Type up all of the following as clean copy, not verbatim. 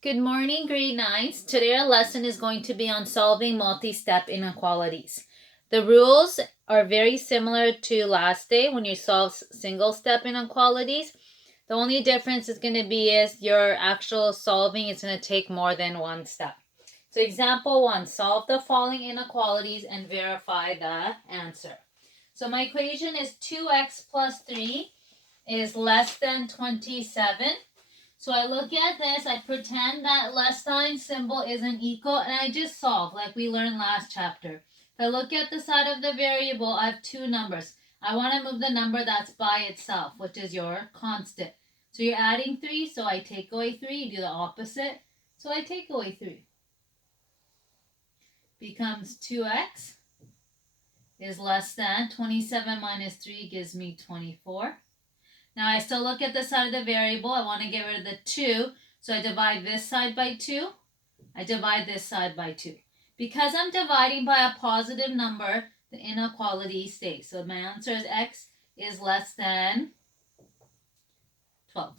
Good morning, grade 9s. Today our lesson is going to be on solving multi-step inequalities. The rules are very similar to last day when you solve single-step inequalities. The only difference is going to be is your actual solving is going to take more than one step. So example 1, solve the following inequalities and verify the answer. So my equation is 2x plus 3 is less than 27. So I look at this, I pretend that less than symbol isn't equal, and I just solve like we learned last chapter. If I look at the side of the variable, I have two numbers. I want to move the number that's by itself, which is your constant. So you're adding 3, so I take away 3. You do the opposite. So I take away 3. Becomes 2x is less than 27 minus 3 gives me 24. Now I still look at the side of the variable. I want to get rid of the 2. So I divide this side by 2. I divide this side by 2. Because I'm dividing by a positive number, the inequality stays. So my answer is x is less than 12.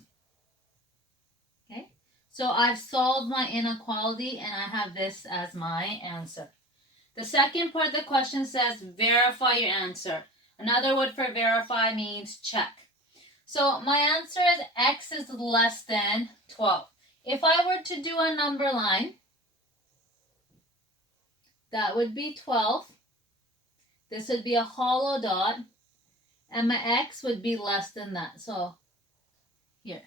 Okay? So I've solved my inequality and I have this as my answer. The second part of the question says verify your answer. Another word for verify means check. So my answer is x is less than 12. If I were to do a number line, that would be 12. This would be a hollow dot, and my x would be less than that. So here.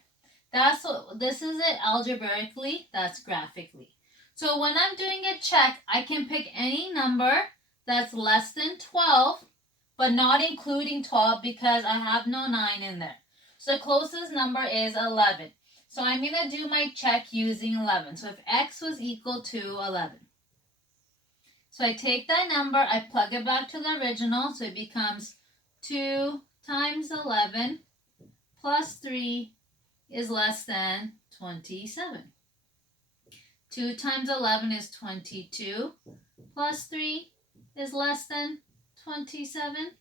This is it algebraically, that's graphically. So when I'm doing a check, I can pick any number that's less than 12, but not including 12 because I have no 9 in there. So the closest number is 11. So I'm going to do my check using 11. So if x was equal to 11. So I take that number, I plug it back to the original, so it becomes 2 times 11 plus 3 is less than 27. 2 times 11 is 22, plus 3 is less than 27.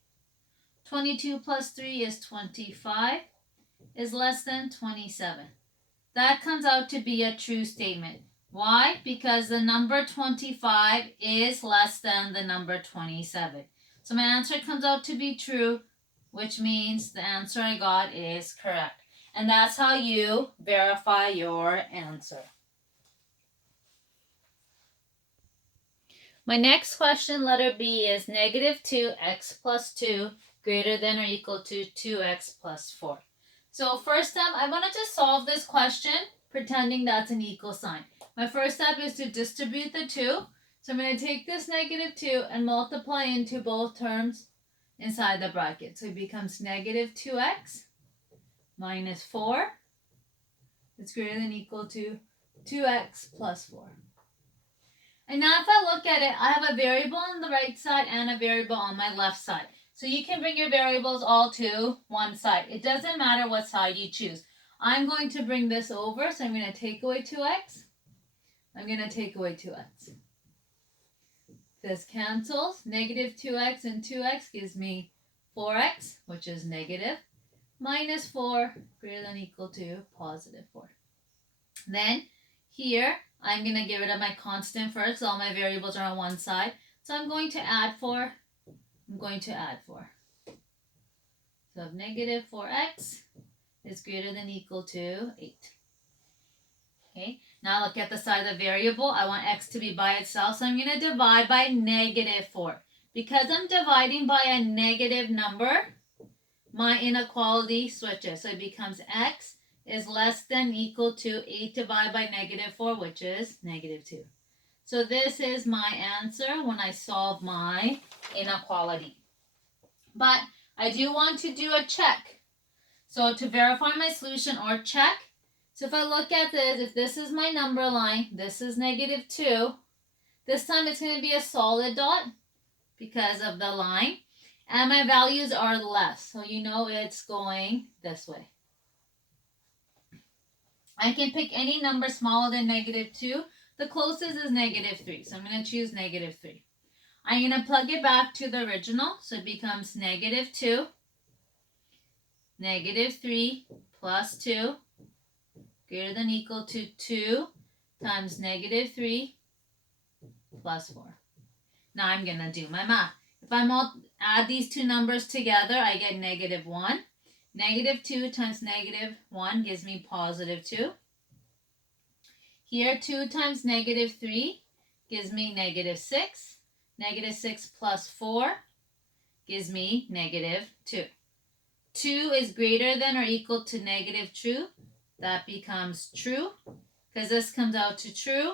22 plus 3 is 25, is less than 27. That comes out to be a true statement. Why? Because the number 25 is less than the number 27. So my answer comes out to be true, which means the answer I got is correct. And that's how you verify your answer. My next question, letter B, is negative 2x plus 2 greater than or equal to 2x plus 4. So first step, I want to just solve this question pretending that's an equal sign. My first step is to distribute the 2. So I'm going to take this negative 2 and multiply into both terms inside the bracket. So it becomes negative 2x minus 4 is greater than or equal to 2x plus 4. And now if I look at it, I have a variable on the right side and a variable on my left side. So you can bring your variables all to one side. It doesn't matter what side you choose. I'm going to bring this over, so I'm going to take away 2x. I'm going to take away 2x. This cancels. Negative 2x and 2x gives me 4x, which is negative, minus 4 greater than or equal to positive 4. Then here, I'm going to get rid of my constant first. All my variables are on one side. So I'm going to add 4. I'm going to add 4. So if negative 4x is greater than or equal to 8. Okay, now look at the side of the variable. I want x to be by itself. So I'm going to divide by negative 4. Because I'm dividing by a negative number, my inequality switches. So it becomes x is less than or equal to 8 divided by negative 4, which is negative 2. So this is my answer when I solve my inequality. But I do want to do a check. So to verify my solution or check, so if I look at this, if this is my number line, this is negative 2. This time it's going to be a solid dot because of the line. And my values are less. So you know it's going this way. I can pick any number smaller than negative 2. The closest is negative 3. So I'm going to choose negative 3. I'm going to plug it back to the original. So it becomes negative 2, negative 3 plus 2 greater than or equal to 2. times negative 3 plus 4. Now I'm going to do my math. If I add these two numbers together, I get negative 1. Negative 2 times negative 1 gives me positive 2. Here, 2 times negative 3 gives me negative 6. Negative 6 plus 4 gives me negative 2. 2 is greater than or equal to negative 2. That becomes true. Because this comes out to true,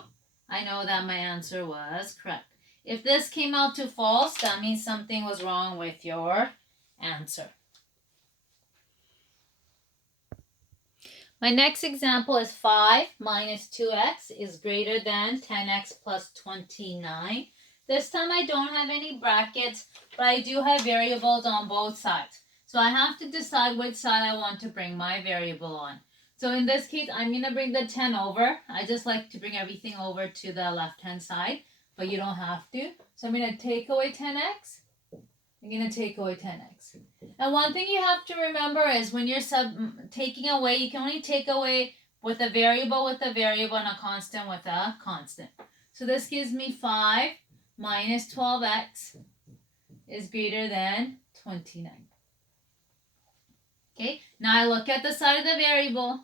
I know that my answer was correct. If this came out to false, that means something was wrong with your answer. My next example is 5 minus 2x is greater than 10x plus 29. This time I don't have any brackets, but I do have variables on both sides. So I have to decide which side I want to bring my variable on. So in this case, I'm going to bring the 10 over. I just like to bring everything over to the left-hand side, but you don't have to. So I'm going to take away 10x. I'm going to take away 10x. And one thing you have to remember is when you're taking away, you can only take away with a variable and a constant with a constant. So this gives me 5 minus 12x is greater than 29. Okay, now I look at the side of the variable.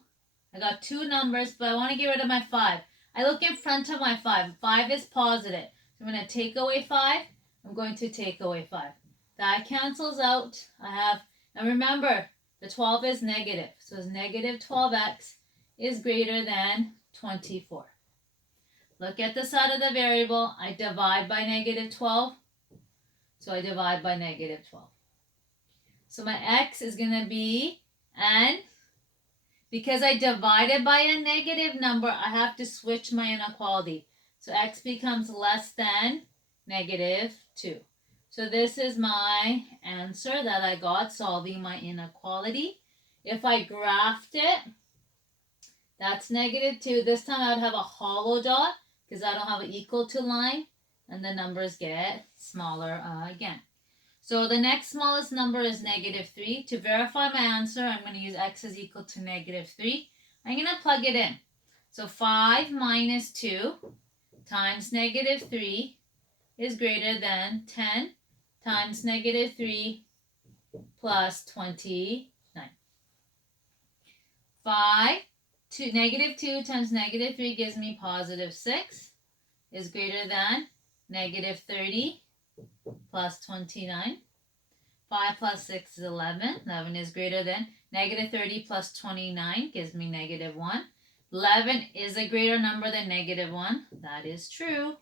I got two numbers, but I want to get rid of my 5. I look in front of my 5. 5 is positive. So I'm going to take away 5. I'm going to take away 5. That cancels out. And remember, the 12 is negative. So it's negative 12x is greater than 24. Look at the side of the variable. I divide by negative 12. So I divide by negative 12. So my x is going to be, and because I divided by a negative number, I have to switch my inequality. So x becomes less than negative 2. So this is my answer that I got solving my inequality. If I graphed it, that's negative 2. This time I would have a hollow dot because I don't have an equal to line, and the numbers get smaller again. So the next smallest number is negative 3. To verify my answer, I'm going to use x is equal to negative 3. I'm going to plug it in. So 5 minus 2 times negative 3 is greater than 10 times negative 3 plus 29. negative 2 times negative 3 gives me positive 6 is greater than negative 30 plus 29. 5 plus 6 is 11. 11 is greater than negative 30 plus 29 gives me negative 1. 11 is a greater number than negative 1. That is true.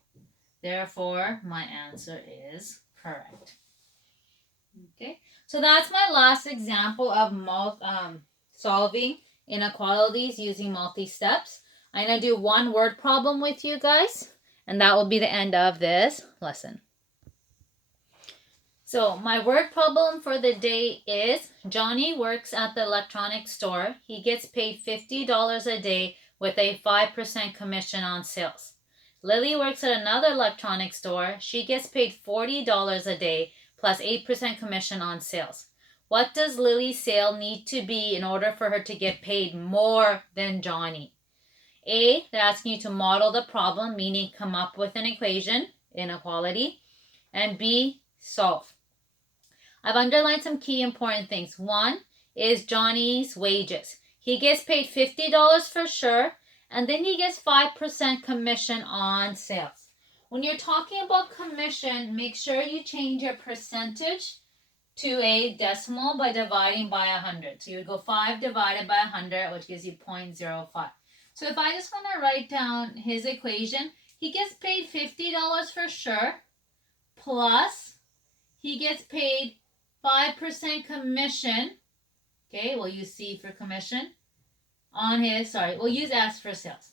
Therefore, my answer is correct. Okay, so that's my last example of solving inequalities using multi-steps. I'm going to do one word problem with you guys, and that will be the end of this lesson. So my word problem for the day is Johnny works at the electronics store. He gets paid $50 a day with a 5% commission on sales. Lily works at another electronics store. She gets paid $40 a day plus 8% commission on sales. What does Lily's sale need to be in order for her to get paid more than Johnny? A, they're asking you to model the problem, meaning come up with an equation, inequality. And B, solve. I've underlined some key important things. One is Johnny's wages. He gets paid $50 for sure, and then he gets 5% commission on sales. When you're talking about commission, make sure you change your percentage to a decimal by dividing by 100. So you would go 5 divided by 100, which gives you 0.05. So if I just want to write down his equation, he gets paid $50 for sure, plus he gets paid 5% commission. Okay, we'll use C for commission on his, we'll use S for sales.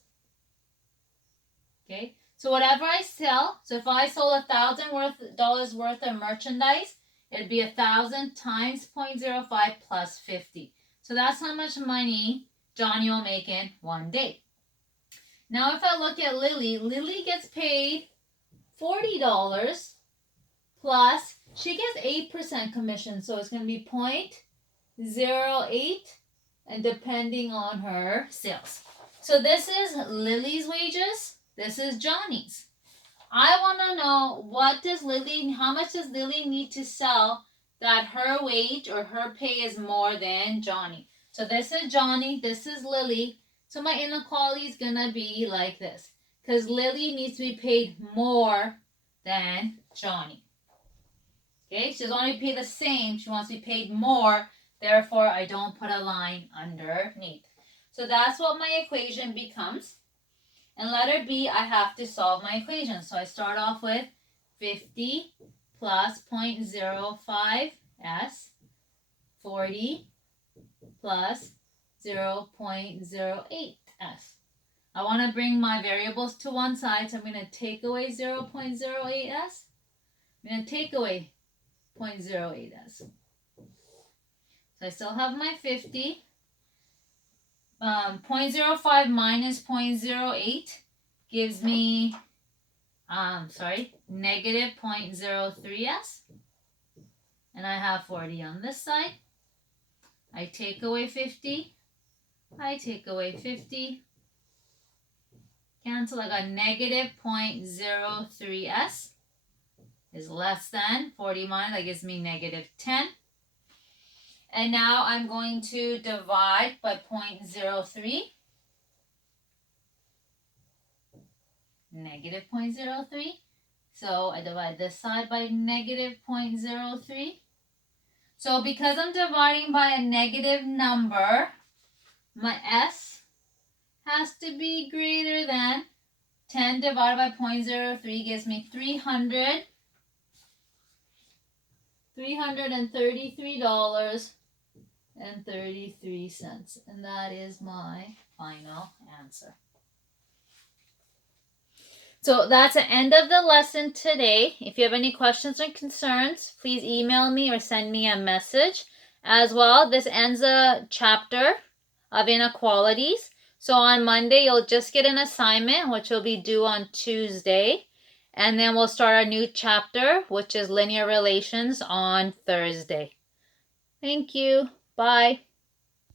Okay, so whatever I sell, so if I sold $1,000 worth of merchandise, it'd be 1,000 times 0.05 plus 50. So that's how much money Johnny will make in one day. Now if I look at Lily, Lily gets paid $40 plus she gets 8% commission, so it's going to be 0.08, and depending on her sales. So this is Lily's wages. This is Johnny's. I want to know how much does Lily need to sell that her wage or her pay is more than Johnny. So this is Johnny, this is Lily. So my inequality is going to be like this. Because Lily needs to be paid more than Johnny. Okay, she doesn't want to be paid the same. She wants to be paid more. Therefore, I don't put a line underneath. So that's what my equation becomes. And letter B, I have to solve my equation. So I start off with 50 plus 0.05 S, 40 plus 0.08 S. I want to bring my variables to one side, so I'm going to take away 0.08 S. I'm going to take away 0.08 S. So I still have my 50. 0.05 minus 0.08 gives me, negative 0.03 S. And I have 40 on this side. I take away 50. I take away 50. Cancel. I got negative 0.03 S is less than 40 minus. That gives me negative 10. And now I'm going to divide by 0.03. Negative 0.03. So I divide this side by negative 0.03. So because I'm dividing by a negative number, my S has to be greater than 10 divided by 0.03 gives me $333.33. And that is my final answer. So that's the end of the lesson today. If you have any questions or concerns, please email me or send me a message. As well, this ends a chapter of inequalities. So on Monday, you'll just get an assignment, which will be due on Tuesday. And then we'll start our new chapter, which is linear relations, on Thursday. Thank you. Bye.